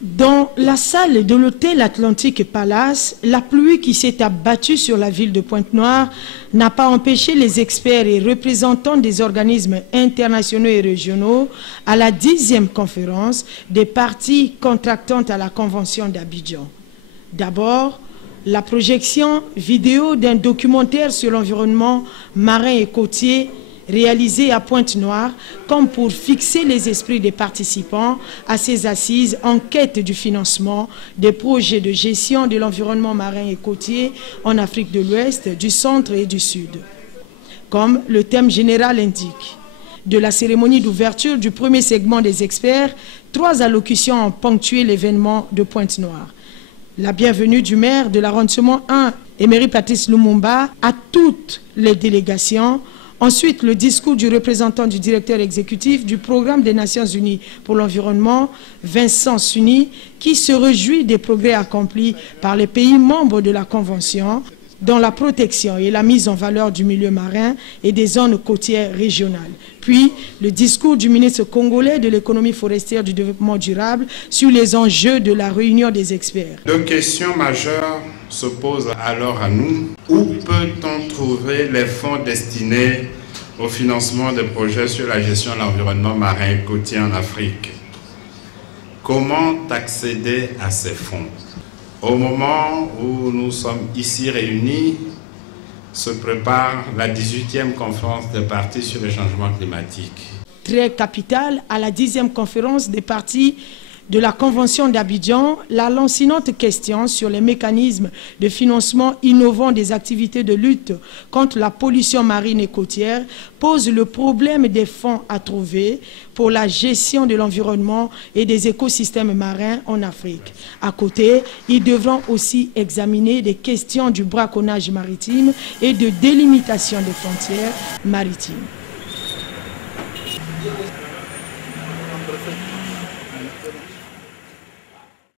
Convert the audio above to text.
Dans la salle de l'hôtel Atlantique Palace, la pluie qui s'est abattue sur la ville de Pointe-Noire n'a pas empêché les experts et représentants des organismes internationaux et régionaux à la 10e conférence des parties contractantes à la Convention d'Abidjan. D'abord, la projection vidéo d'un documentaire sur l'environnement marin et côtier réalisé à Pointe-Noire, comme pour fixer les esprits des participants à ces assises en quête du financement des projets de gestion de l'environnement marin et côtier en Afrique de l'Ouest, du Centre et du Sud. Comme le thème général l'indique. De la cérémonie d'ouverture du premier segment des experts, 3 allocutions ont ponctué l'événement de Pointe-Noire. La bienvenue du maire de l'arrondissement 1, Emery Patrice Lumumba, à toutes les délégations. Ensuite, le discours du représentant du directeur exécutif du Programme des Nations Unies pour l'environnement, Vincent Suni, qui se réjouit des progrès accomplis par les pays membres de la Convention dans la protection et la mise en valeur du milieu marin et des zones côtières régionales. Puis, le discours du ministre congolais de l'économie forestière du développement durable sur les enjeux de la réunion des experts. 2 questions majeures se posent alors à nous. Où peut-on trouver les fonds destinés au financement des projets sur la gestion de l'environnement marin et côtier en Afrique? Comment accéder à ces fonds? Au moment où nous sommes ici réunis, se prépare la 18e conférence des parties sur le changement climatique. Très capitale à la 10e conférence des parties de la Convention d'Abidjan, la lancinante question sur les mécanismes de financement innovants des activités de lutte contre la pollution marine et côtière pose le problème des fonds à trouver pour la gestion de l'environnement et des écosystèmes marins en Afrique. À côté, ils devront aussi examiner des questions du braconnage maritime et de délimitation des frontières maritimes.